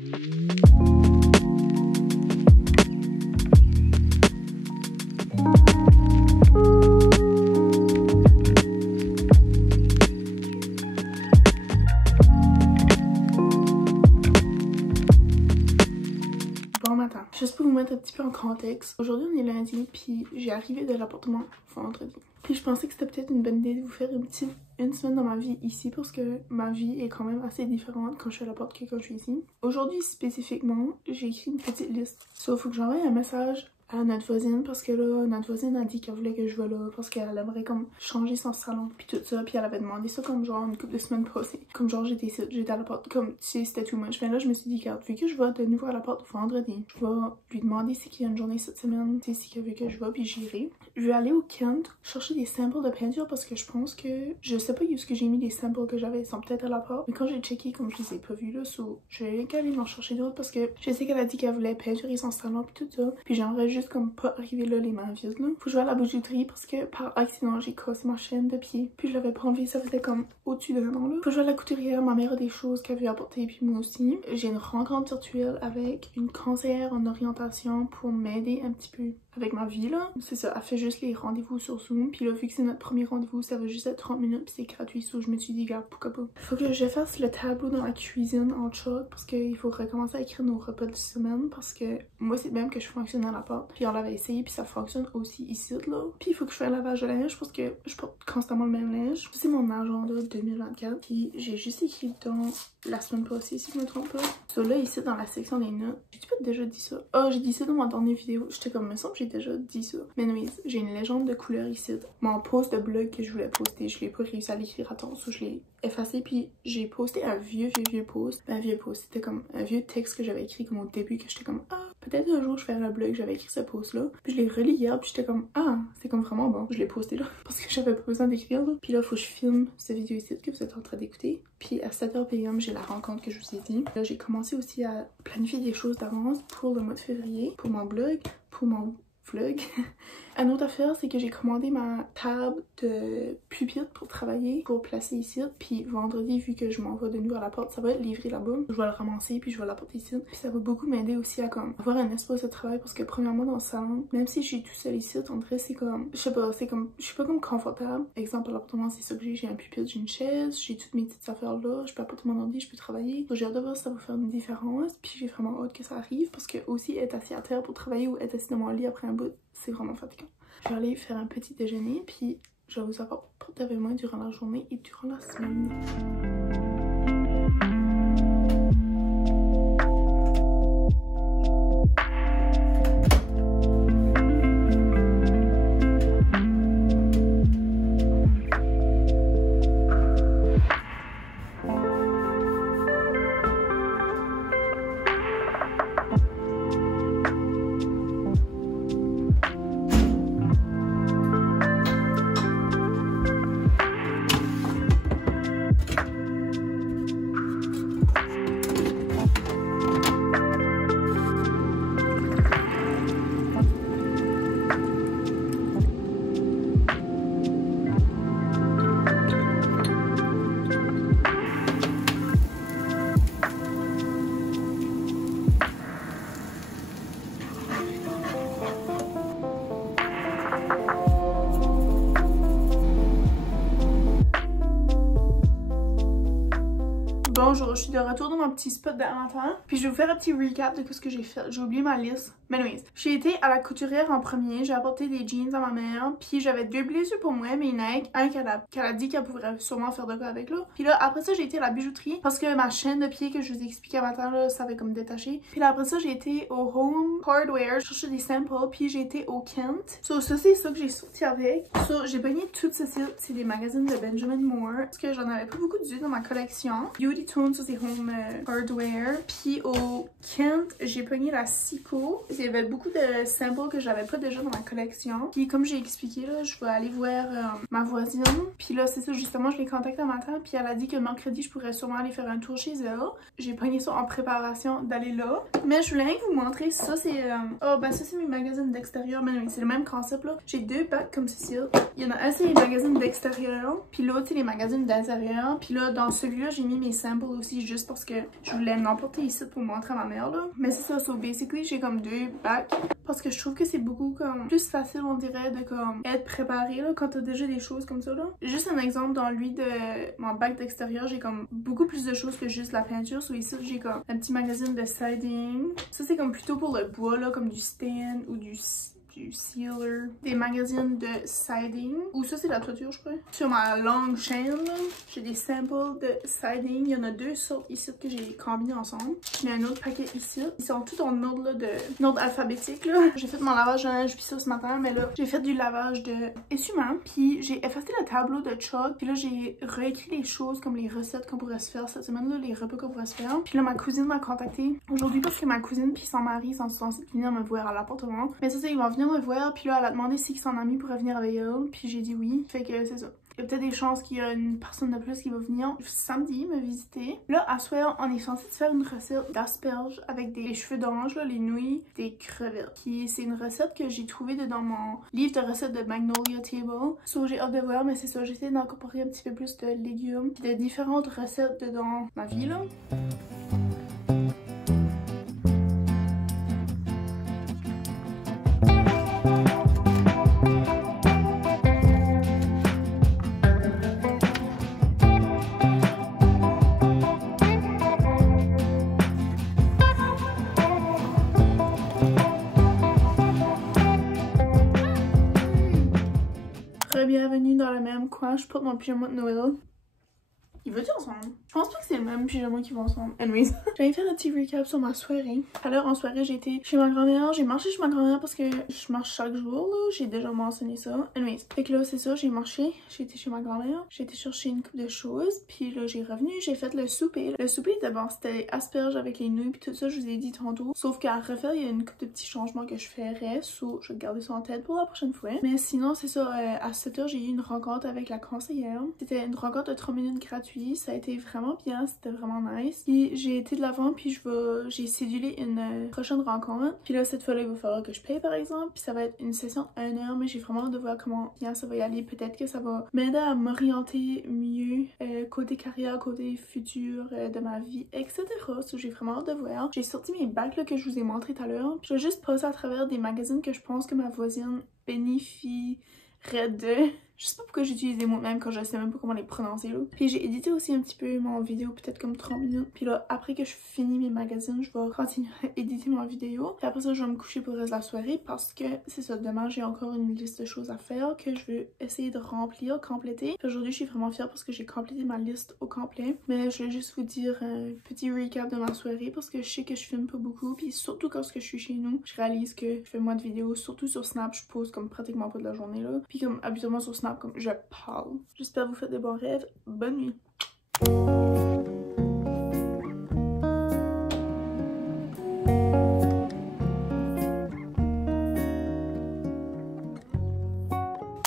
Bon matin, juste pour vous mettre un petit peu en contexte, aujourd'hui on est lundi puis j'ai arrivé de l'appartement vendredi. Puis je pensais que c'était peut-être une bonne idée de vous faire une semaine dans ma vie ici parce que ma vie est quand même assez différente quand je suis à l'appart que quand je suis ici. Aujourd'hui spécifiquement, j'ai écrit une petite liste. Sauf faut que j'envoie un message à notre voisine parce que là, notre voisine a dit qu'elle voulait que je voie là parce qu'elle aimerait comme changer son salon puis tout ça, puis elle avait demandé ça comme genre une couple de semaines passées. Comme genre j'étais à la porte, comme tu sais c'était tout much. Mais là je me suis dit regarde, vu que je vais de nouveau à la porte vendredi, je vais lui demander si qu'il y a une journée cette semaine, tu sais si qu'elle veut que je vais puis j'irai. Je vais aller au Kent chercher des samples de peinture parce que je pense que je sais pas où est-ce que j'ai mis les samples que j'avais, ils sont peut-être à la porte. Mais quand j'ai checké comme je les ai pas vus là, je vais aller en chercher d'autres parce que je sais qu'elle a dit qu'elle voulait peinturer son salon puis tout ça. Puis j'aimerais juste comme pas arriver là les mains vides là. Faut que je vais à la bijouterie parce que par accident j'ai cassé ma chaîne de pied. Puis je l'avais pas enlevé, ça faisait comme au-dessus d'un an là. Faut que je vais à la couturière, ma mère a des choses qu'elle veut apporter puis moi aussi. J'ai une rencontre virtuelle avec une conseillère en orientation pour m'aider un petit peu avec ma vie là. C'est ça, elle fait juste les rendez-vous sur Zoom. Puis là vu que c'est notre premier rendez-vous, ça va juste être 30 minutes puis c'est gratuit. So je me suis dit gars, pourquoi pas. Faut que je fasse le tableau dans la cuisine en chalk parce qu'il faut recommencer à écrire nos repas de semaine parce que moi c'est même que je fonctionne à la porte. Puis on l'avait essayé puis ça fonctionne aussi ici là. Puis il faut que je fasse un lavage de linge parce que je porte constamment le même linge. C'est mon agenda 2024. Puis j'ai juste écrit dans la semaine passée si je me trompe pas. So là ici dans la section des notes, j'ai pas déjà dit ça. Oh j'ai dit ça dans ma dernière vidéo. J'étais comme me semble j'ai déjà dit ça. Mais non, j'ai une légende de couleur ici. Mon post de blog que je voulais poster, je l'ai pas réussi à l'écrire à temps, so je l'ai effacé. Puis j'ai posté un vieux post. Un vieux post, c'était comme un vieux texte que j'avais écrit comme au début que j'étais comme ah peut-être un jour je ferai un blog. J'avais écrit ce post là. Puis je l'ai relis hier puis j'étais comme ah c'est comme vraiment bon. Je l'ai posté là parce que j'avais pas besoin d'écrire là. Puis là faut que je filme cette vidéo ici que vous êtes en train d'écouter. Puis à 7h PM j'ai la rencontre que je vous ai dit. Là j'ai commencé aussi à planifier des choses d'avance pour le mois de février, pour mon blog, pour mon vlog. Une autre affaire, c'est que j'ai commandé ma table de pupitre pour travailler, pour placer ici. Puis vendredi, vu que je m'en vais de nouveau à la porte, ça va être livré là-bas. Je vais le ramasser puis je vais l'apporter ici. Puis ça va beaucoup m'aider aussi à comme avoir un espace de travail parce que premièrement dans le salon, même si je suis tout seul ici, on dirait c'est comme, je sais pas, c'est comme, je suis pas comme confortable. Exemple à l'appartement, c'est ça que j'ai un pupitre, j'ai une chaise, j'ai toutes mes petites affaires là, je peux apporter mon ordi, je peux travailler. Donc j'ai hâte de voir si ça va faire une différence. Puis j'ai vraiment hâte que ça arrive parce que aussi être assis à terre pour travailler ou être assis dans mon lit après un bout, c'est vraiment fatigant. Je vais aller faire un petit déjeuner puis je vais vous avoir porté avec moi durant la journée et durant la semaine. Bonjour, je suis de retour dans mon petit spot d'inventaire. Puis je vais vous faire un petit recap de ce que j'ai fait. J'ai oublié ma liste. Mais anyways, j'ai été à la couturière en premier. J'ai apporté des jeans à ma mère. Puis j'avais 2 blazers pour moi, mais il y en a un qu'elle a dit qu'elle pourrait sûrement faire de quoi avec là. Puis là, après ça, j'ai été à la bijouterie parce que ma chaîne de pied que je vous ai expliqué à matin là, ça avait comme détaché. Puis là, après ça, j'ai été au Home Hardware chercher des samples. Puis j'ai été au Kent. So, ça, c'est ça que j'ai sorti avec. So, j'ai pogné tout ceci. C'est des magazines de Benjamin Moore. Parce que j'en avais pas beaucoup d'huile dans ma collection. Beauty Tone, ça c'est Home Hardware. Puis au Kent, j'ai pogné la Cico. Il y avait beaucoup de samples que j'avais pas déjà dans ma collection. Puis comme j'ai expliqué là, je vais aller voir ma voisine. Puis là c'est ça justement, je l'ai contactée un matin. Puis elle a dit que mercredi je pourrais sûrement aller faire un tour chez elle. J'ai pogné ça en préparation d'aller là. Mais je voulais vous montrer, ça c'est oh ben ça c'est mes magazines d'extérieur. Mais c'est le même concept là. J'ai 2 bacs comme ceci. Il y en a un c'est les magazines d'extérieur. Puis l'autre c'est les magazines d'intérieur. Puis là dans celui-là j'ai mis mes samples aussi. aussi juste parce que je voulais l'emporter ici pour montrer à ma mère là. Mais c'est ça, so basically j'ai comme 2 bacs parce que je trouve que c'est beaucoup comme plus facile on dirait de comme être préparé là quand t'as déjà des choses comme ça là. Juste un exemple, dans lui de mon bac d'extérieur, j'ai comme beaucoup plus de choses que juste la peinture. So ici j'ai comme un petit magazine de siding. Ça c'est comme plutôt pour le bois là, comme du stand ou du sealer, des magazines de siding, ou ça c'est la toiture je crois. Sur ma longue chaîne j'ai des samples de siding, il y en a 2 sortes ici que j'ai combinés ensemble. Il y a un autre paquet ici, ils sont tous en ordre là, de ordre alphabétique là. J'ai fait mon lavage de linge puis ça ce matin, mais là j'ai fait du lavage de essuie-main, puis j'ai effacé le tableau de chalk, puis là j'ai réécrit les choses comme les recettes qu'on pourrait se faire cette semaine là, les repas qu'on pourrait se faire. Puis là ma cousine m'a contacté aujourd'hui parce que ma cousine puis son mari sont censés venir me voir à l'appartement, mais ça ils vont venir me voir, puis là elle a demandé si son ami pourrait venir avec elle, puis j'ai dit oui, fait que c'est ça. Il y a peut-être des chances qu'il y a une personne de plus qui va venir samedi me visiter. Là, à soir, on est censé se faire une recette d'asperges avec des cheveux d'orange, les nouilles, des crevettes. C'est une recette que j'ai trouvée dans mon livre de recettes de Magnolia Table. So, j'ai hâte de voir, mais c'est ça, j'essaie d'incorporer un petit peu plus de légumes et de différentes recettes dans ma vie, là. Bienvenue dans le même coin, je porte mon pyjama de Noël. Ils vont-ils ensemble? Je pense pas que c'est le même pyjama qui vont ensemble. Anyways, je vais faire un petit recap sur ma soirée. Alors en soirée, j'ai été chez ma grand-mère. J'ai marché chez ma grand-mère parce que je marche chaque jour, là. J'ai déjà mentionné ça. Anyways, fait que là, c'est ça, j'ai marché. J'ai été chez ma grand-mère. J'ai été chercher une couple de choses. Puis là, j'ai revenu, j'ai fait le souper. Le souper, d'abord, c'était asperges avec les nouilles puis tout ça, je vous ai dit tantôt. Sauf qu'à refaire, il y a une couple de petits changements que je ferais. So, je vais garder ça en tête pour la prochaine fois. Mais sinon, c'est ça, à 7h, j'ai eu une rencontre avec la conseillère. C'était une rencontre de 3 minutes gratuite. Ça a été vraiment bien, c'était vraiment nice. Puis j'ai été de l'avant, puis j'ai cédulé une prochaine rencontre. Puis là, cette fois-là, il va falloir que je paye par exemple. Puis ça va être une session de 1 heure, mais j'ai vraiment hâte de voir comment bien ça va y aller. Peut-être que ça va m'aider à m'orienter mieux côté carrière, côté futur de ma vie, etc. So, j'ai vraiment hâte de voir. J'ai sorti mes bacs là, que je vous ai montré tout à l'heure. Je vais juste passer à travers des magazines que je pense que ma voisine bénéficierait de. Je sais pas pourquoi j'utilise les mots même quand je sais même pas comment les prononcer là. Puis j'ai édité aussi un petit peu mon vidéo, peut-être comme 30 minutes. Puis là, après que je finis mes magazines, je vais continuer à éditer mon vidéo. Puis après ça, je vais me coucher pour le reste de la soirée parce que c'est ça, demain j'ai encore une liste de choses à faire que je veux essayer de remplir, compléter. Aujourd'hui, je suis vraiment fière parce que j'ai complété ma liste au complet. Mais je voulais juste vous dire un petit recap de ma soirée parce que je sais que je filme pas beaucoup. Puis surtout quand je suis chez nous, je réalise que je fais moins de vidéos. Surtout sur Snap, je pose comme pratiquement pas de la journée là. Puis comme habituellement sur Snap, comme je parle. J'espère que vous faites de bons rêves. Bonne nuit.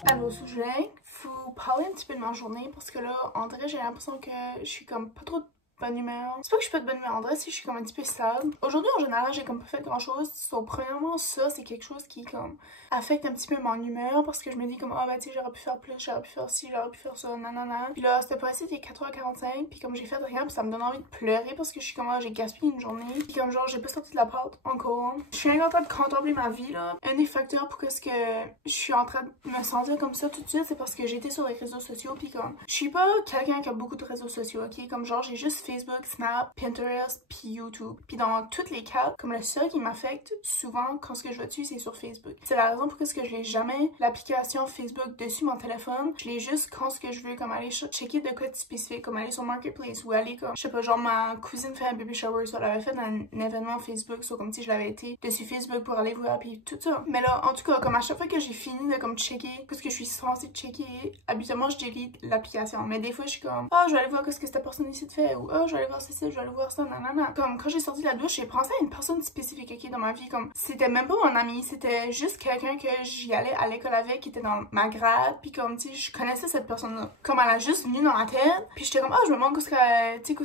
Allô, je vais vous parler un petit peu de ma journée parce que là, en vrai, j'ai l'impression que je suis comme pas trop de bonne humeur. C'est pas que je suis pas de bonne humeur, en vrai, si je suis comme un petit peu sad. Aujourd'hui, en général, j'ai comme pas fait grand chose. So, premièrement, ça, c'est quelque chose qui comme affecte un petit peu mon humeur parce que je me dis comme, ah bah tu sais, j'aurais pu faire plus, j'aurais pu faire ci, j'aurais pu faire ça, nanana. Puis là, c'était passé, il est 4h45, puis comme j'ai fait rien, puis ça me donne envie de pleurer parce que je suis comme, ah, j'ai gaspillé une journée. Puis comme genre, j'ai pas sorti de la porte encore. Je suis en train de contempler ma vie, là. Un des facteurs pour que je suis en train de me sentir comme ça tout de suite, c'est parce que j'étais sur les réseaux sociaux, puis comme, je suis pas quelqu'un qui a beaucoup de réseaux sociaux, ok? Comme genre, j'ai juste Facebook, Snap, Pinterest, puis YouTube. Puis dans toutes les cas, comme le seul qui m'affecte souvent quand ce que je vais dessus, c'est sur Facebook. C'est la raison pour laquelle je l'ai jamais l'application Facebook dessus mon téléphone. Je l'ai juste quand ce que je veux, comme aller checker de quoi de spécifique, comme aller sur Marketplace ou aller comme, je sais pas, genre ma cousine fait un baby shower, so elle avait fait un événement Facebook, so comme si je l'avais été dessus Facebook pour aller voir, puis tout ça. Mais là, en tout cas, comme à chaque fois que j'ai fini de comme checker ce que je suis censée checker, habituellement je delete l'application. Mais des fois, je suis comme, ah, je vais aller voir ce que cette personne ici te fait, ou ah, je vais aller voir ceci, je vais aller voir ça, nanana. Comme quand j'ai sorti de la douche, j'ai pensé à une personne spécifique, ok, dans ma vie, comme c'était même pas mon ami, c'était juste quelqu'un que j'y allais à l'école avec, qui était dans ma grade, puis comme, tu sais, je connaissais cette personne-là. Comme elle a juste venu dans ma tête, puis j'étais comme, ah, je me demande qu'est-ce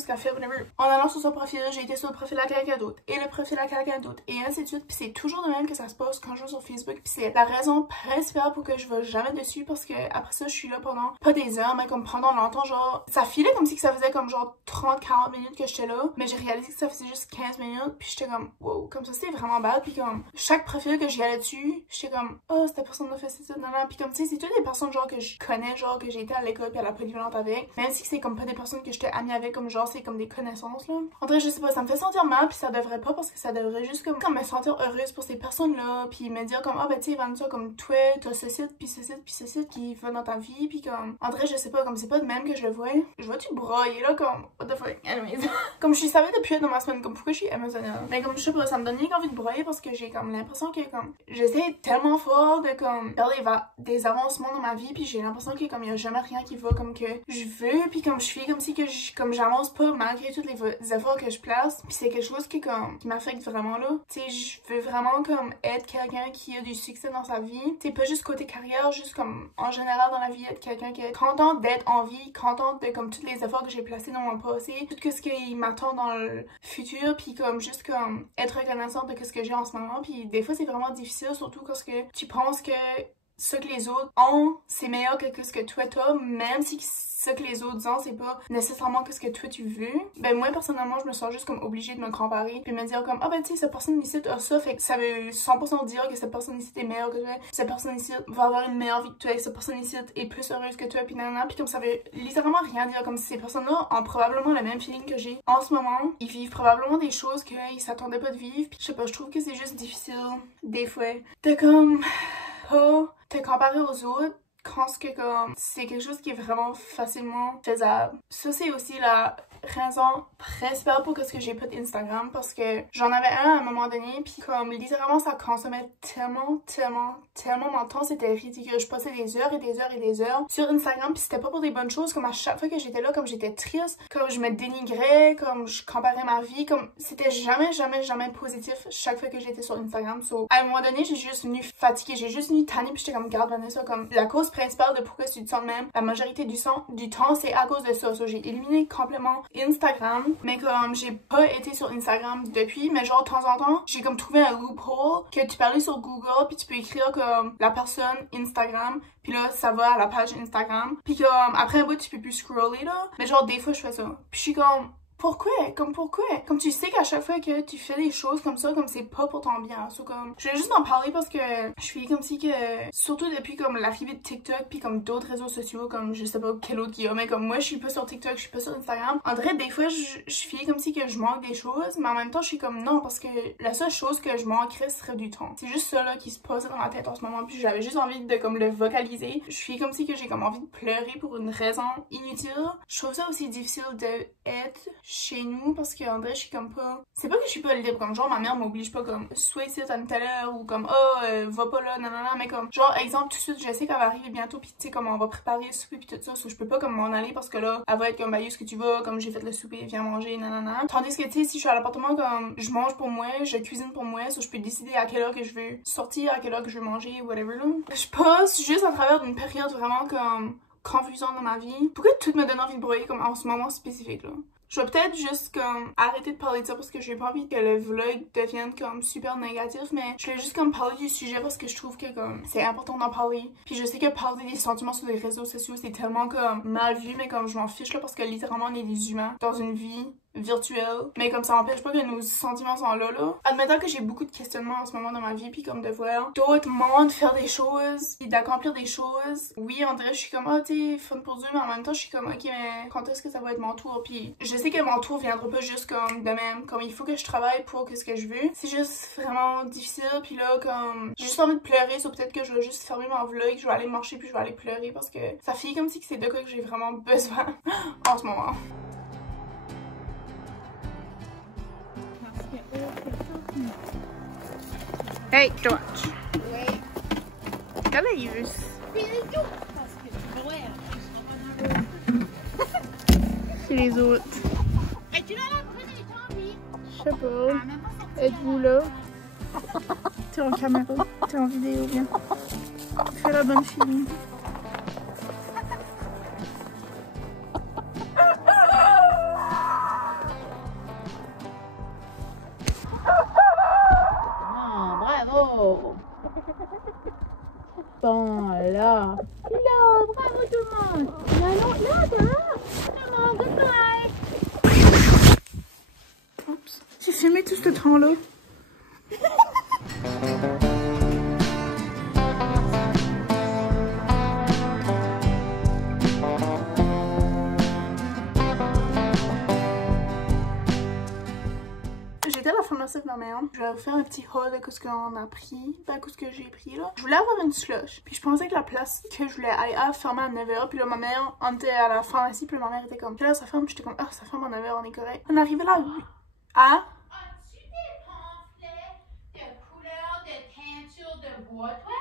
qu'elle fait, whatever. En allant sur son profil, j'ai été sur le profil à quelqu'un d'autre, et le profil à quelqu'un d'autre, et ainsi de suite, puis c'est toujours de même que ça se passe quand je vais sur Facebook, puis c'est la raison principale pour que je vais jamais dessus, parce que après ça, je suis là pendant, pas des heures, mais comme pendant longtemps, genre, ça filait comme si que ça faisait comme genre 30 genre 40 minutes que j'étais là, mais j'ai réalisé que ça faisait juste 15 minutes, puis j'étais comme wow, comme ça c'était vraiment bad, puis comme chaque profil que j'y allais dessus, j'étais comme oh cette personne a fait ça, non, non, puis comme tu sais, c'est toutes des personnes genre que je connais, genre que j'ai été à l'école puis à la polyvalente avec, même si c'est comme pas des personnes que j'étais amie avec, comme genre c'est comme des connaissances là. En vrai, je sais pas, ça me fait sentir mal, puis ça devrait pas parce que ça devrait juste comme me sentir heureuse pour ces personnes-là, puis me dire comme ah ben tu sais, Vanessa, comme toi, t'as ce site, puis ce site, puis ce site qui va dans ta vie, puis comme en vrai, je sais pas, comme c'est pas de même que je le vois. Je vois-tu broyer là, comme what the fuck, anyways. Comme je suis savée depuis dans ma semaine, comme pourquoi je suis émotionnelle. Mais comme je sais pas, ça me donne rien envie de broyer parce que j'ai comme l'impression que comme j'essaie tellement fort de comme faire des avancements dans ma vie, puis j'ai l'impression que comme y a jamais rien qui va comme que je veux, puis comme je fais comme si que comme j'avance pas malgré tous les efforts que je place, puis c'est quelque chose qui comme qui m'affecte vraiment là. Tu sais, je veux vraiment comme être quelqu'un qui a du succès dans sa vie. Tu sais, pas juste côté carrière, juste comme en général dans la vie, être quelqu'un qui est contente d'être en vie, contente de comme tous les efforts que j'ai placés dans mon passé, tout ce qui m'attend dans le futur, puis comme juste comme être reconnaissante de ce que j'ai en ce moment. Puis des fois c'est vraiment difficile, surtout parce que tu penses que ce que les autres ont, c'est meilleur que ce que toi t'as, même si ce que les autres ont, c'est pas nécessairement ce que toi tu veux. Ben moi personnellement, je me sens juste comme obligée de me comparer, puis me dire comme ah ben tu sais, cette personne ici a ça, fait que ça veut 100% dire que cette personne ici est meilleure que toi, cette personne ici va avoir une meilleure vie que toi, cette personne ici est plus heureuse que toi, puis nanana, puis comme ça veut littéralement rien dire, comme si ces personnes-là ont probablement le même feeling que j'ai en ce moment, ils vivent probablement des choses qu'ils s'attendaient pas de vivre, puis je sais pas, je trouve que c'est juste difficile des fois de comme pas te comparer aux autres quand c'est quelque chose qui est vraiment facilement faisable. Ça c'est aussi la raison principale pour ce que j'ai pas d'Instagram, parce que j'en avais un à un moment donné, puis comme littéralement ça consommait tellement mon temps, c'était ridicule. Je passais des heures et des heures et des heures sur Instagram, puis c'était pas pour des bonnes choses, comme à chaque fois que j'étais là, comme j'étais triste, comme je me dénigrais, comme je comparais ma vie, comme c'était jamais positif chaque fois que j'étais sur Instagram. So, à un moment donné, j'ai juste venu fatiguée, j'ai juste venu tannée, puis j'étais comme garde Vanessa, comme la cause principale de pourquoi tu te sens de même, la majorité du temps c'est à cause de ça. So, j'ai éliminé complètement Instagram, mais comme j'ai pas été sur Instagram depuis, mais genre de temps en temps j'ai comme trouvé un loophole que tu parlais sur Google, puis tu peux écrire comme la personne Instagram, puis là ça va à la page Instagram, puis comme après un bout tu peux plus scroller là, mais genre des fois je fais ça, puis je suis comme pourquoi? Comme tu sais qu'à chaque fois que tu fais des choses comme ça, comme c'est pas pour ton bien. So, comme, je vais juste en parler parce que je suis comme si que, surtout depuis comme l'arrivée de TikTok puis comme d'autres réseaux sociaux, comme je sais pas quel autre qu'il y a, mais comme moi je suis pas sur TikTok, je suis pas sur Instagram. En vrai, des fois je suis comme si que je manque des choses, mais en même temps je suis comme non, parce que la seule chose que je manquerais serait du temps. C'est juste ça là qui se passait dans ma tête en ce moment, puis j'avais juste envie de comme le vocaliser. Je suis comme si que j'ai comme envie de pleurer pour une raison inutile. Je trouve ça aussi difficile de être chez nous parce qu'en vrai je suis comme pas, c'est pas que je suis pas libre, comme genre ma mère m'oblige pas comme soit ici à une telle heure ou comme va pas là nanana, mais comme genre exemple tout de suite je sais qu'elle va arriver bientôt, puis tu sais comme on va préparer le souper puis tout ça, so, je peux pas comme m'en aller parce que là elle va être comme bah où est-ce que tu vas, comme j'ai fait le souper, viens manger nanana, tandis que tu sais si je suis à l'appartement, comme je mange pour moi, je cuisine pour moi, so je peux décider à quelle heure que je veux sortir, à quelle heure que je veux manger, whatever là. Je passe juste à travers d'une période vraiment comme confusante dans ma vie. Pourquoi tout me donne envie de broyer comme en ce moment spécifique là? Je vais peut-être juste comme arrêter de parler de ça parce que j'ai pas envie que le vlog devienne comme super négatif, mais je vais juste comme parler du sujet parce que je trouve que comme c'est important d'en parler. Puis je sais que parler des sentiments sur les réseaux sociaux c'est tellement comme mal vu, mais comme je m'en fiche là parce que littéralement on est des humains dans une vie virtuelle, mais comme ça n'empêche pas que nos sentiments sont là. Admettant que j'ai beaucoup de questionnements en ce moment dans ma vie, puis comme de voir d'autres mondes faire des choses, puis d'accomplir des choses. Oui, on dirait je suis comme oh t'es fun pour Dieu, mais en même temps je suis comme ok mais quand est-ce que ça va être mon tour? Puis je sais que mon tour viendra pas juste comme de même, comme il faut que je travaille pour ce que je veux. C'est juste vraiment difficile, puis là comme j'ai juste envie de pleurer, so peut-être que je vais juste fermer mon vlog, je vais aller marcher puis je vais aller pleurer parce que ça fait comme si c'est de quoi que j'ai vraiment besoin en ce moment. Hey, George. Oui. Calaïus. C'est les autres. Es-tu là la première? Je sais pas. Êtes-vous là? T'es en caméra. T'es en vidéo, bien. Fais la bonne fille. Bon, là. Hello, bravo tout le monde. Là, t'es là. Come on, goodbye. J'ai filmé tout ce temps-là. J'étais à la pharmacie avec ma mère. Je vais vous faire un petit haul de ce qu'on a pris. Ben, ce que j'ai pris là. Je voulais avoir une slush. Puis je pensais que la place que je voulais aller à fermait à 9h. Puis là, ma mère, on était à la pharmacie. Puis là, ma mère était comme, là, ça ferme. J'étais comme, ah, ça ferme à 9h, on est correct. On est arrivé là à. As-tu des pamphlets de couleur de teinture de bois, toi?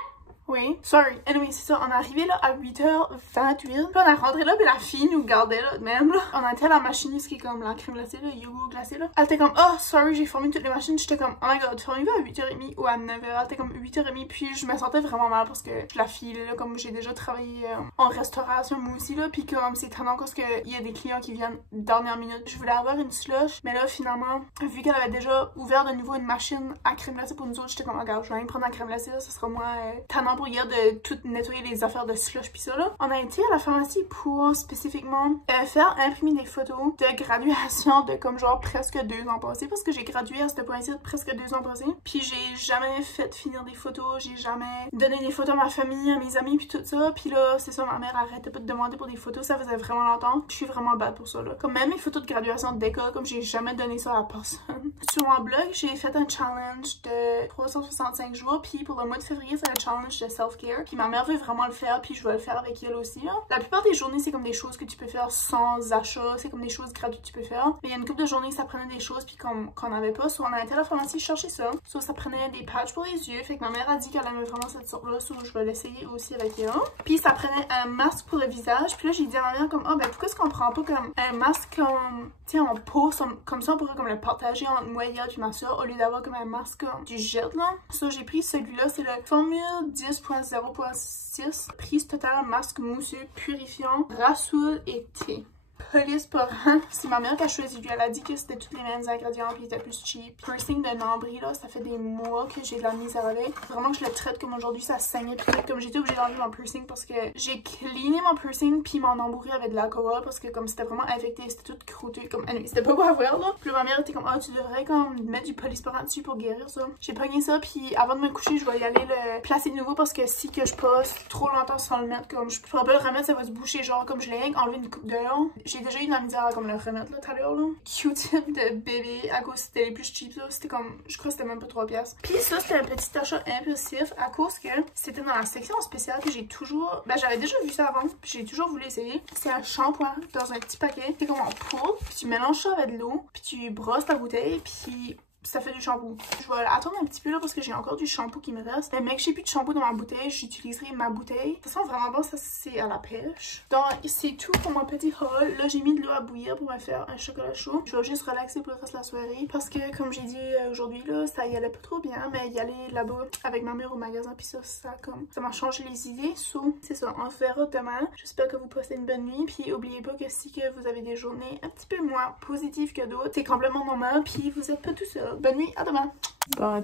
Oui, sorry. Anyway, c'est ça. On est arrivé là à 8h28. Puis on est rentré là, puis la fille nous gardait là, même là. On était à la machine, ce qui est comme la crème glacée, là, yogourt glacé là. Elle était comme, oh, sorry, j'ai fermé toutes les machines. J'étais comme, oh my god, tu arrivé à 8h30 ou à 9h. Elle était comme 8h30. Puis je me sentais vraiment mal parce que la fille là, comme j'ai déjà travaillé en restauration, moi aussi là. Puis comme c'est tellement parce qu'il y a des clients qui viennent dernière minute. Je voulais avoir une slush, mais là, finalement, vu qu'elle avait déjà ouvert de nouveau une machine à crème glacée pour nous autres, j'étais comme, regarde, je vais aller me prendre la crème glacée là, ça sera moins tannant pour hier de tout nettoyer les affaires de slush pis ça là. On a été à la pharmacie pour spécifiquement faire imprimer des photos de graduation de comme genre presque 2 ans passés parce que j'ai gradué à ce point-ci de presque 2 ans passés. Puis j'ai jamais fait finir des photos, j'ai jamais donné des photos à ma famille, à mes amis puis tout ça. Puis là, c'est ça, ma mère arrêtait pas de demander pour des photos, ça faisait vraiment longtemps. Je suis vraiment bad pour ça là. Comme même mes photos de graduation d'école, comme j'ai jamais donné ça à personne. Sur mon blog, j'ai fait un challenge de 365 jours puis pour le mois de février, c'est un challenge de self-care. Puis ma mère veut vraiment le faire, puis je vais le faire avec elle aussi. Là. La plupart des journées, c'est comme des choses que tu peux faire sans achat, c'est comme des choses gratuites que tu peux faire. Mais il y a une couple de journées, ça prenait des choses, puis qu'on n'avait pas. Soit on a été à la pharmacie chercher ça, soit ça prenait des patchs pour les yeux. Fait que ma mère a dit qu'elle aimait vraiment cette sorte-là, soit je vais l'essayer aussi avec elle. Puis ça prenait un masque pour le visage. Puis là, j'ai dit à ma mère comme, oh ben pourquoi est-ce qu'on prend pas comme un masque comme, tu sais, en peau, comme ça on pourrait comme le partager entre moi et elle puis ma soeur, au lieu d'avoir comme un masque comme du jet là. Ça, j'ai pris celui-là, c'est le Formule 10.0.6, prise totale, masque mousseux, purifiant, rassoul et thé. Polysporin, c'est ma mère qui a choisi lui, elle a dit que c'était tous les mêmes ingrédients puis il était plus cheap. Piercing de nombril là, ça fait des mois que j'ai de la misère avec. Vraiment que je le traite comme aujourd'hui, ça saignait puis comme j'étais obligée d'enlever mon piercing parce que j'ai cleané mon piercing puis mon embourré avec de l'alcool parce que comme c'était vraiment infecté, c'était tout croûteux comme c'était pas beau à voir là. Puis ma mère était comme ah tu devrais comme mettre du polysporin dessus pour guérir ça. J'ai pogné ça puis avant de me coucher, je vais y aller le placer de nouveau parce que si que je passe trop longtemps sans le mettre, comme je pourrais pas le remettre, ça va se boucher genre comme je l'ai enlevé une coupe d'heure. J'ai déjà eu de la misère à comme le remettre là tout à l'heure là. Q-tip de bébé à cause c'était les plus cheap là. C'était comme, je crois que c'était même pas 3 piastres. Puis ça c'était un petit achat impulsif à cause que c'était dans la section spéciale que j'ai toujours, ben j'avais déjà vu ça avant puis j'ai toujours voulu essayer. C'est un shampoing dans un petit paquet. C'est comme en poudre puis tu mélanges ça avec de l'eau puis tu brosses ta bouteille puis ça fait du shampoing. Je vais attendre un petit peu là parce que j'ai encore du shampoing qui me reste. Mais mec, j'ai plus de shampoing dans ma bouteille, j'utiliserai ma bouteille. Ça sent vraiment bon, ça c'est à la pêche. Donc c'est tout pour mon petit haul. Là j'ai mis de l'eau à bouillir pour me faire un chocolat chaud. Je vais juste relaxer pour le reste de la soirée parce que comme j'ai dit aujourd'hui là, ça y allait pas trop bien. Mais y aller là-bas avec ma mère au magasin puis ça comme ça m'a changé les idées. So c'est ça, on se verra demain. J'espère que vous passez une bonne nuit. Puis oubliez pas que si que vous avez des journées un petit peu moins positives que d'autres, c'est complètement normal. Puis vous êtes pas tout seul. Bonne nuit, à demain. Bon,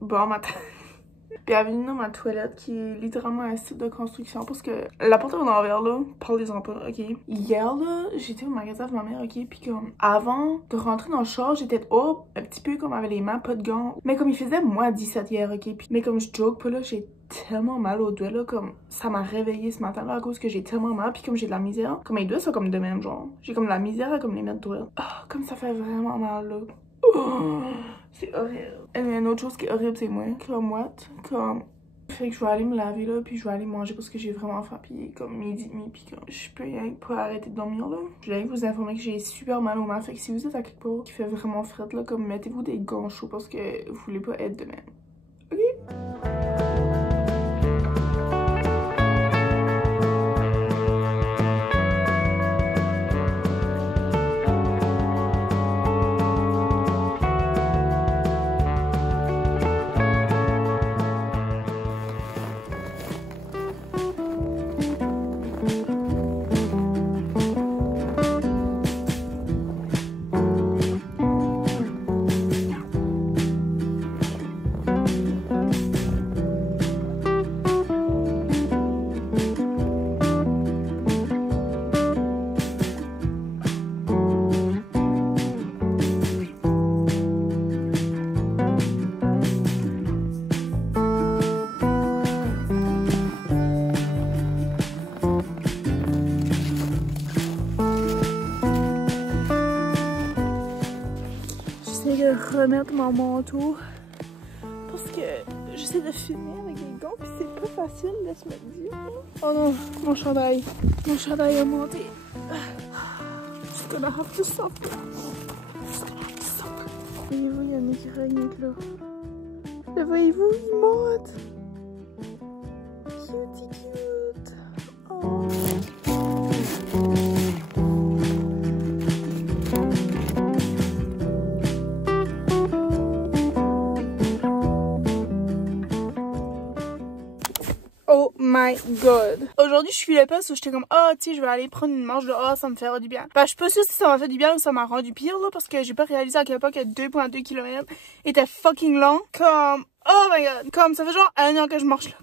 Bon matin. Bienvenue dans ma toilette qui est littéralement un site de construction parce que la porte est en envers là, parlez-en pas, ok. Hier là, j'étais au magasin de ma mère, ok, puis comme avant de rentrer dans le char, j'étais un petit peu comme avec les mains, pas de gants. Mais comme il faisait moins 17 hier, ok, puis mais comme je joke pas là, j'ai tellement mal aux doigts là, comme ça m'a réveillée ce matin là à cause que j'ai tellement mal puis comme j'ai de la misère, comme mes doigts sont comme de même genre. J'ai comme de la misère à comme les mettre droits. Ah, comme ça fait vraiment mal là. Oh, c'est horrible. Et une autre chose qui est horrible, c'est moi. Comme fait que je vais aller me laver là, puis je vais aller manger parce que j'ai vraiment faim. Puis comme midi et demi, puis comme je peux rien pas arrêter de dormir là. Je voulais vous informer que j'ai super mal aux mains. Fait que si vous êtes à quelque part qui fait vraiment fret là, comme mettez-vous des gants chauds parce que vous voulez pas être de même. Ok? train de remettre mon manteau parce que j'essaie de filmer avec les gants puis c'est pas facile de se mettre dire. Oh non, mon chandail a monté. Just gonna have to suffer. Voyez-vous, il y a un écureuil là. Là, voyez-vous, il monte. Cute. Oh. Oh my god. Aujourd'hui, je suis le poste où j'étais comme, ah, tu sais, je vais aller prendre une marche de ça me fera du bien. Ben, je suis pas sûre si ça m'a fait du bien ou ça m'a rendu pire, là, parce que j'ai pas réalisé à quel point que 2,2 km était fucking long. Comme, oh my god. Comme, ça fait genre 1 an que je marche là.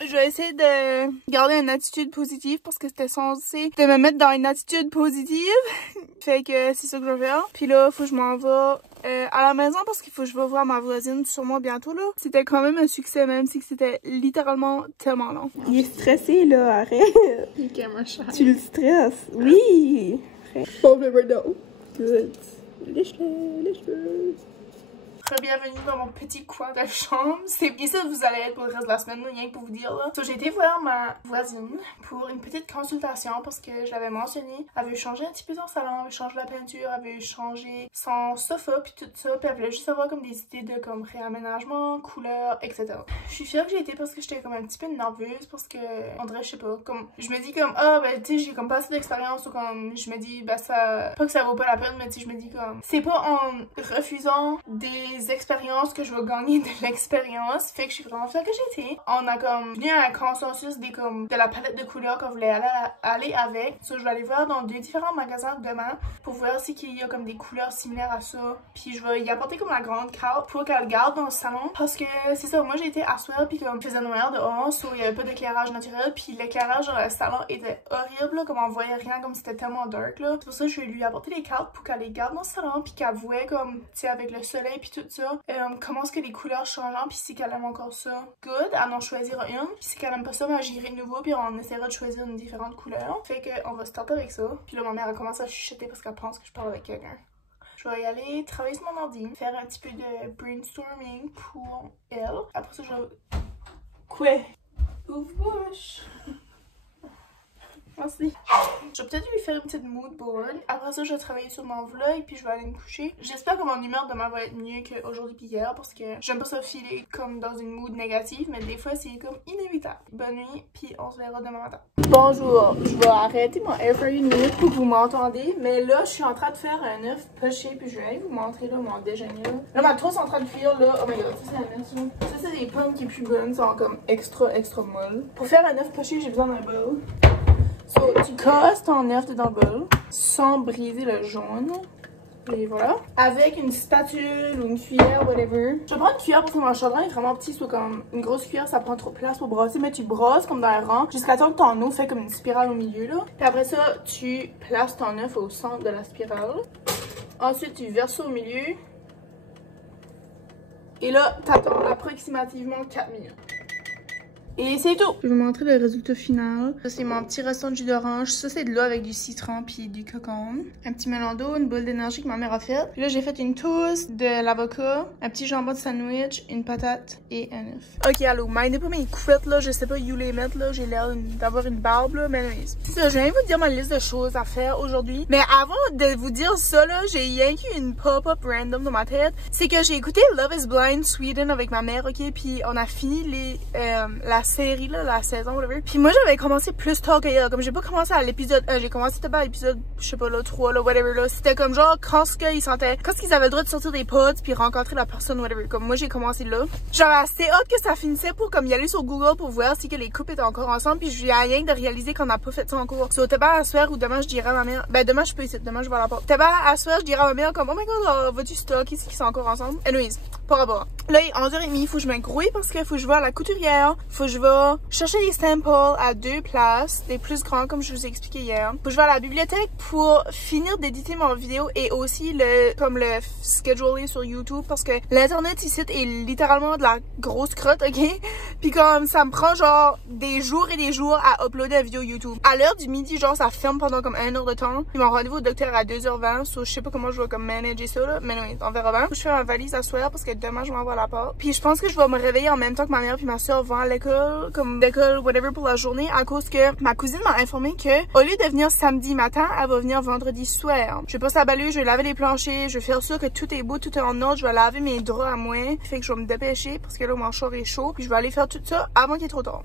Je vais essayer de garder une attitude positive parce que c'était censé de me mettre dans une attitude positive. Fait que c'est ça que je vais faire. Puis là, faut que je m'en vais à la maison parce qu'il faut que je vais voir ma voisine sûrement bientôt là. C'était quand même un succès même si c'était littéralement tellement long. Il est stressé là, arrête. Tu le stresses. Oui. Bon, never know. Good. Lèche-le. Bienvenue dans mon petit coin de chambre. C'est bien ça que vous allez être pour le reste de la semaine, rien que pour vous dire là. So, j'ai été voir ma voisine pour une petite consultation parce que je l'avais mentionné. Elle veut changer un petit peu son salon, elle veut changer la peinture, elle veut changer son sofa puis tout ça. Puis elle voulait juste avoir comme des idées de comme réaménagement, couleurs, etc. Je suis fière que j'ai été parce que j'étais comme un petit peu nerveuse parce que on dirait, je sais pas, comme je me dis comme ah ben tu sais j'ai comme pas assez d'expérience ou comme je me dis ben ça, pas que ça vaut pas la peine mais tu sais je me dis comme c'est pas en refusant des expériences que je vais gagner de l'expérience. Fait que je suis vraiment fière que j'ai été. On a comme venu à un consensus des comme de la palette de couleurs qu'on voulait aller avec. So, je vais aller voir dans 2 différents magasins demain pour voir si qu'il y a comme des couleurs similaires à ça. Puis je vais y apporter comme la grande carte pour qu'elle garde dans le salon. Parce que c'est ça, moi j'ai été à soir puis comme il faisait noir dehors, so il y avait pas d'éclairage naturel. Puis l'éclairage dans le salon était horrible là, comme on voyait rien, comme c'était tellement dark là. C'est pour ça que je vais lui apporter les cartes pour qu'elle les garde dans le salon puis qu'elle voit comme tu sais avec le soleil puis tout ça. Comment est-ce que les couleurs changent, puis si qu'elle aime encore ça, good, elle en choisira une. Puis si qu'elle aime pas ça, ben j'irai de nouveau, puis on essaiera de choisir une différente couleur. Fait que on va starter avec ça. Puis là, ma mère a commencé à chuchoter parce qu'elle pense que je parle avec quelqu'un. Je vais y aller travailler sur mon ordi, faire un petit peu de brainstorming pour elle. Après ça, je vais... Quoi? Ouvre-bouche! Merci. Je vais peut-être lui faire une petite mood board. Après ça, je vais travailler sur mon vlog puis je vais aller me coucher. J'espère que mon humeur demain va être mieux qu'aujourd'hui puis hier parce que j'aime pas ça filer comme dans une mood négative, mais des fois c'est comme inévitable. Bonne nuit puis on se verra demain matin. Bonjour, je vais arrêter mon air fryer une minute pour que vous m'entendez, mais là je suis en train de faire un œuf poché puis je vais aller vous montrer là mon déjeuner. Là ma toast est en train de cuire là. Oh my god, ça c'est la merde ça. Ça c'est des pommes qui sont plus bonnes, sont comme extra molles. Pour faire un œuf poché, j'ai besoin d'un bol. So, tu casses ton œuf dedans le bol sans briser le jaune. Et voilà. Avec une spatule ou une cuillère, whatever. Je vais prendre une cuillère parce que mon chaudron est vraiment petit. Soit comme une grosse cuillère, ça prend trop de place pour brasser. Mais tu brasses comme dans un rang jusqu'à temps que ton eau fait comme une spirale au milieu là. Puis après ça, tu places ton œuf au centre de la spirale. Ensuite, tu verses ça au milieu. Et là, t'attends approximativement 4 minutes. Et c'est tout. Je vais vous montrer le résultat final. Ça, c'est mon petit restant de jus d'orange. Ça, c'est de l'eau avec du citron puis du cocon. Un petit melon d'eau, une boule d'énergie que ma mère a faite. Puis là, j'ai fait une toast, de l'avocat, un petit jambon de sandwich, une patate et un œuf. Ok, allô, mindez pas mes couettes, là. Je sais pas où les mettre, là. J'ai l'air d'avoir une barbe, là. Mais c'est ça, je viens vous dire ma liste de choses à faire aujourd'hui. Mais avant de vous dire ça, là, j'ai rien qu'une pop-up random dans ma tête. C'est que j'ai écouté Love is Blind Sweden avec ma mère, ok? Puis on a fini la série là, la saison, whatever. Puis moi j'avais commencé plus tard qu'elle, comme j'ai pas commencé à l'épisode 1, j'ai commencé peut-être à l'épisode, je sais pas là, 3 là, whatever là. C'était comme genre quand ils avaient le droit de sortir des potes puis rencontrer la personne, whatever. Comme moi j'ai commencé là. J'avais assez hâte que ça finissait pour comme y aller sur Google pour voir si que les couples étaient encore ensemble. Puis je viens rien de réaliser qu'on n'a pas fait ça encore. So t'es pas à soir ou demain je dirais à ma mère, ben demain je peux essayer, demain je vais à la porte. T'es pas à soir je dirais à ma mère comme oh my god, vas-tu stocker qu'ils sont encore ensemble. Anyways, par rapport. Là il est 11h30, faut que je me grouille parce que faut que je vois à la couturière, faut que je vais chercher des samples à 2 places, des plus grands comme je vous ai expliqué hier. Je vais à la bibliothèque pour finir d'éditer mon vidéo et aussi le scheduler sur YouTube parce que l'internet ici est littéralement de la grosse crotte, ok? Puis comme ça me prend genre des jours et des jours à uploader la vidéo YouTube. À l'heure du midi, genre ça ferme pendant comme 1 heure de temps. Puis mon rendez-vous au docteur à 2h20, so je sais pas comment je vais comme manager ça là, mais non, on verra bien. Je fais ma valise à soir parce que demain je m'en vais à la part. Puis je pense que je vais me réveiller en même temps que ma mère puis ma soeur vont à l'école, comme l'école, whatever pour la journée, à cause que ma cousine m'a informé que au lieu de venir samedi matin, elle va venir vendredi soir. Je vais passer à balai, je vais laver les planchers, je vais faire sûr que tout est beau, tout est en ordre, je vais laver mes draps à moi. Fait que je vais me dépêcher parce que là mon char est chaud, puis je vais aller faire tout ça avant qu'il est trop tard.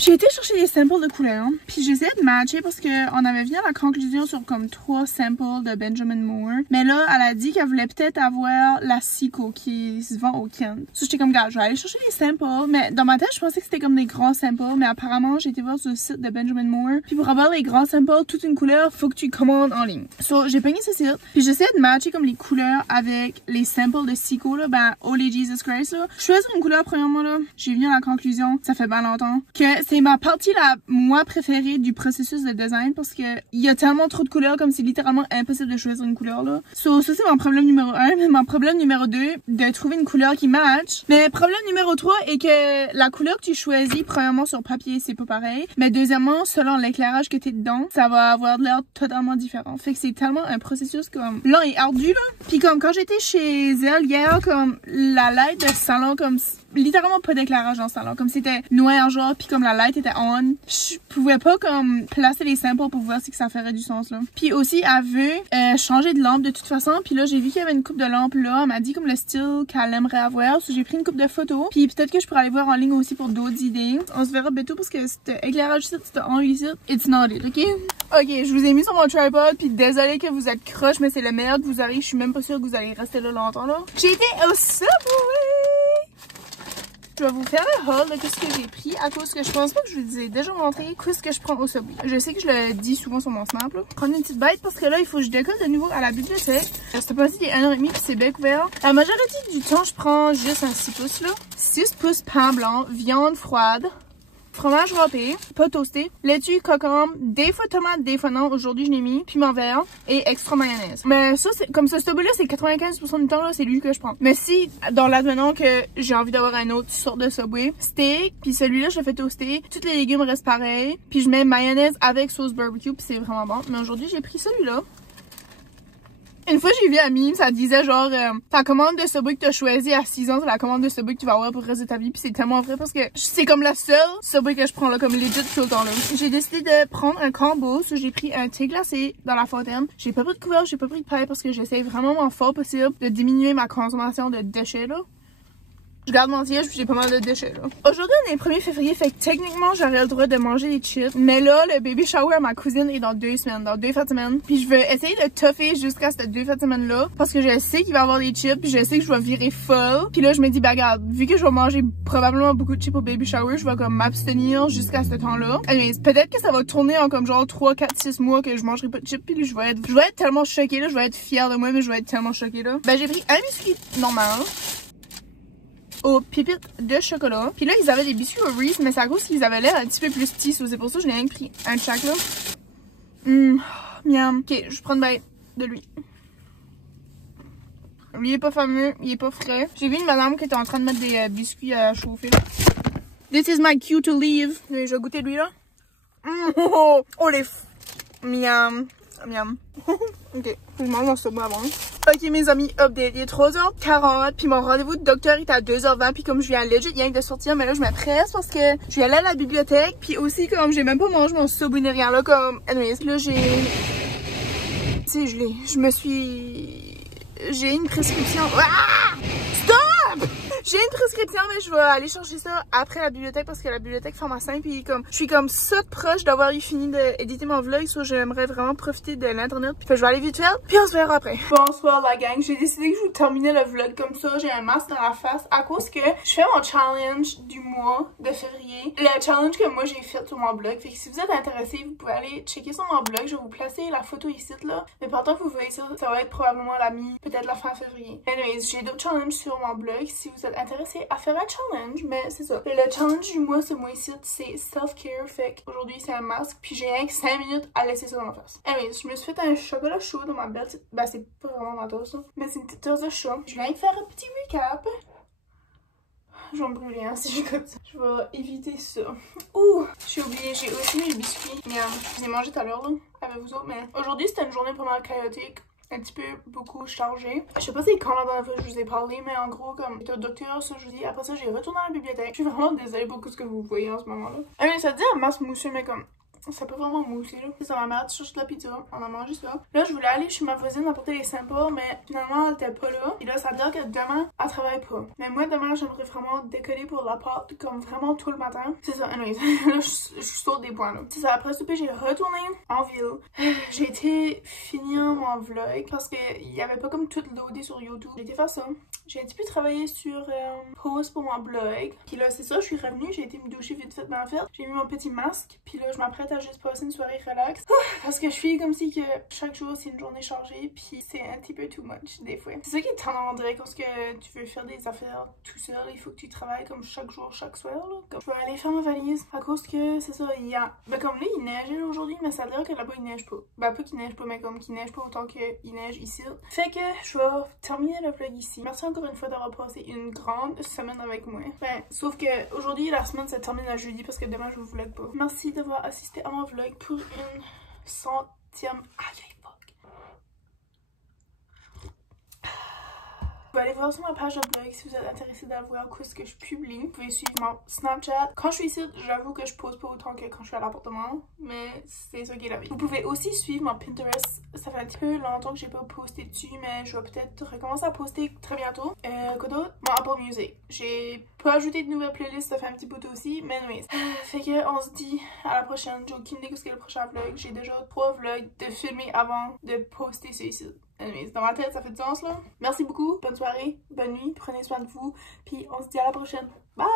J'ai été chercher des samples de couleurs, puis j'essayais de matcher parce qu'on avait venu à la conclusion sur comme 3 samples de Benjamin Moore. Mais là, elle a dit qu'elle voulait peut-être avoir la Seiko qui se vend au Ken. So j'étais comme, gars, je vais aller chercher des samples. Mais dans ma tête, je pensais que c'était comme des grands samples. Mais apparemment, j'ai été voir sur le site de Benjamin Moore. Puis pour avoir les grands samples, toute une couleur, faut que tu commandes en ligne. So j'ai pogné ce site, puis j'essayais de matcher comme les couleurs avec les samples de Seiko, là. Ben, Holy Jesus Christ, là. Choisir une couleur, premièrement, là. J'ai venu à la conclusion, ça fait bien longtemps, que c'est ma partie la moi préférée du processus de design parce que il y a tellement trop de couleurs comme c'est littéralement impossible de choisir une couleur là. So, ça c'est mon problème numéro 1, mais mon problème numéro 2 de trouver une couleur qui match. Mais problème numéro 3 est que la couleur que tu choisis premièrement sur papier c'est pas pareil, mais deuxièmement selon l'éclairage que t'es dedans, ça va avoir de l'air totalement différent. Fait que c'est tellement un processus comme lent et ardu là. Puis comme quand j'étais chez elle hier, comme la light de salon comme littéralement pas d'éclairage dans le salon, comme c'était noir genre puis comme la light était on, je pouvais pas comme placer les samples pour voir si ça ferait du sens là. Puis aussi elle veut changer de lampe de toute façon, puis là j'ai vu qu'il y avait une coupe de lampe là, elle m'a dit comme le style qu'elle aimerait avoir, so j'ai pris une coupe de photos, puis peut-être que je pourrais aller voir en ligne aussi pour d'autres idées. On se verra bientôt parce que cet éclairage ici, cet on ici, it's not it, ok? Ok, je vous ai mis sur mon tripod, puis désolé que vous êtes croche, mais c'est le meilleur que vous avez, je suis même pas sûre que vous allez rester là longtemps là. J'ai été au Subway! Je vais vous faire un haul de ce que j'ai pris à cause que je pense pas que je vous ai déjà montré qu'est-ce que je prends au Subway. Je sais que je le dis souvent sur mon snap là. Prendre une petite bête parce que là il faut que je décolle de nouveau à la bibliothèque. C'était passé des 1h30 puis c'est bec ouvert. La majorité du temps je prends juste un 6 pouces là. 6 pouces pain blanc, viande froide, fromage râpé, pas toasté, laitue, concombre, des fois tomate, des fois non. Aujourd'hui, je l'ai mis, piment vert et extra mayonnaise. Mais ça, c'est comme ça, ce Subway-là, c'est 95% du temps, là, c'est lui que je prends. Mais si, dans l'advenant que j'ai envie d'avoir un autre sorte de Subway, steak, puis celui-là, je le fais toaster, tous les légumes restent pareils, puis je mets mayonnaise avec sauce barbecue, puis c'est vraiment bon. Mais aujourd'hui, j'ai pris celui-là. Une fois, j'ai vu un meme, ça disait genre ta commande de Subway que t'as choisi à 6 ans, c'est la commande de Subway que tu vas avoir pour le reste de ta vie. Puis c'est tellement vrai parce que c'est comme la seule Subway que je prends là, comme legit tout le temps là. J'ai décidé de prendre un combo, so j'ai pris un thé glacé dans la fontaine. J'ai pas pris de couvercle, j'ai pas pris de paille parce que j'essaie vraiment fort possible de diminuer ma consommation de déchets là. Je garde mon siège puis j'ai pas mal de déchets là. Aujourd'hui on est le 1er février, fait que techniquement j'aurais le droit de manger des chips. Mais là le baby shower à ma cousine est dans 2 semaines, dans 2 fins de semaine. Puis je vais essayer de toffer jusqu'à cette 2 fins de semaine là. Parce que je sais qu'il va y avoir des chips, puis je sais que je vais virer folle. Puis là je me dis bah regarde, vu que je vais manger probablement beaucoup de chips au baby shower, je vais comme m'abstenir jusqu'à ce temps là. Peut-être que ça va tourner en comme genre 3, 4, 6 mois que je mangerai pas de chips. Puis je vais être tellement choquée là, je vais être fière de moi, mais je vais être tellement choquée là. Ben j'ai pris un biscuit normal aux pépites de chocolat. Puis là, ils avaient des biscuits au Reese, mais c'est à cause qu'ils avaient l'air un petit peu plus petits. C'est pour ça que je n'ai rien pris un de chaque là. Miam. Ok, je prends une bête de lui. Lui, il est pas fameux, il est pas frais. J'ai vu une madame qui était en train de mettre des biscuits à chauffer. This is my cue to leave. Je vais goûter lui là. Oh les miam. Miam. Ok, je mange dans ce bois avant. Ok mes amis, update, il est 3h40, puis mon rendez-vous de docteur est à 2h20, puis comme je viens legit rien que de sortir, mais là je me presse parce que je vais aller à la bibliothèque, puis aussi comme j'ai même pas mangé mon Subway ni rien là, comme, anyways, là j'ai, tu sais, j'ai une prescription. Ah! Stop! J'ai une prescription, mais je vais aller chercher ça après la bibliothèque parce que la bibliothèque ferme à 5. Puis comme je suis comme ça de proche d'avoir eu fini d'éditer mon vlog, soit j'aimerais vraiment profiter de l'internet. Puis je vais aller vite faire, puis on se verra après. Bonsoir la gang, j'ai décidé que je vous terminais le vlog comme ça. J'ai un masque dans la face à cause que je fais mon challenge du mois de février. Le challenge que moi j'ai fait sur mon blog. Fait que si vous êtes intéressés, vous pouvez aller checker sur mon blog. Je vais vous placer la photo ici là. Mais pendant que vous voyez ça, ça va être probablement la peut-être la fin février. Anyways, j'ai d'autres challenges sur mon blog si vous êtes intéressés à faire un challenge, mais c'est ça. Le challenge du mois ce mois-ci, c'est self-care. Fait qu'aujourd'hui c'est un masque, puis j'ai rien que 5 minutes à laisser ça dans ma face. Anyways, je me suis fait un chocolat chaud dans ma belle. Ben c'est pas vraiment ma tasse, mais c'est une petite tasse de chaud. Je viens de faire un petit recap. Je vais me brûler hein, si j'écoute ça. Je vais éviter ça. Ouh! J'ai oublié, j'ai aussi mes biscuits. Regarde, je les ai mangés tout à l'heure là, avec vous autres, mais aujourd'hui c'était une journée pas mal chaotique. Un petit peu beaucoup chargée. Je sais pas c'est quand la dernière fois que je vous ai parlé, mais en gros, comme j'étais au docteur ce jeudi, après ça j'ai retourné à la bibliothèque. Je suis vraiment désolée pour tout ce que vous voyez en ce moment-là. Ah mais ça dit un masque mousseux, mais comme ça peut vraiment mousser là. C'est ça, ma mère cherche de la pizza, on a mangé ça. Là je voulais aller chez ma voisine apporter les sympas, mais finalement elle était pas là. Et là ça veut dire que demain elle travaille pas. Mais moi demain j'aimerais vraiment décoller pour la pâte comme vraiment tout le matin. C'est ça, anyways. Là je saute des points là. C'est ça, après souper j'ai retourné en ville. J'ai été finir mon vlog parce qu'il y avait pas comme tout loadé sur YouTube. J'ai été faire ça. J'ai un petit peu travaillé sur pause pour mon blog. Puis là c'est ça, je suis revenue, j'ai été me doucher vite fait, mais en fait j'ai mis mon petit masque. Puis là je m'apprête à juste passer une soirée relax. Parce que je suis comme si que chaque jour c'est une journée chargée, puis c'est un petit peu too much des fois. C'est ça qui est tendance, on dirait, quand tu veux faire des affaires tout seul, il faut que tu travailles comme chaque jour, chaque soir là. Comme, je vais aller faire ma valise à cause que c'est ça, il y a... Ben comme là il neigeait aujourd'hui, mais ça a l'air que là-bas il neige pas. Ben pas qu'il neige pas, mais comme qu'il neige pas autant qu'il neige ici. Fait que je vais terminer le vlog ici. Merci encore une fois d'avoir passé une grande semaine avec moi. Ben, sauf que aujourd'hui la semaine se termine à jeudi parce que demain je vous vlog pas. Merci d'avoir assisté à mon vlog pour une 100e. Aïe, fuck. Vous pouvez aller voir sur ma page de blog si vous êtes intéressé d'aller voir ce que je publie. Vous pouvez suivre mon Snapchat. Quand je suis ici, j'avoue que je pose pas autant que quand je suis à l'appartement, mais c'est ça qui est la vie. Vous pouvez aussi suivre mon Pinterest. Ça fait un petit peu longtemps que j'ai pas posté dessus, mais je vais peut-être recommencer à poster très bientôt. Quoi d'autre? Mon Apple Music. J'ai pas ajouté de nouvelles playlists, ça fait un petit bout aussi, mais anyways. Fait que on se dit à la prochaine. J'ai aucune idée de ce qu'est le prochain vlog. J'ai déjà 3 vlogs de filmer avant de poster celui-ci. Anyways, dans ma tête, ça fait du sens là. Merci beaucoup, bonne soirée, bonne nuit, prenez soin de vous, puis on se dit à la prochaine. Bye!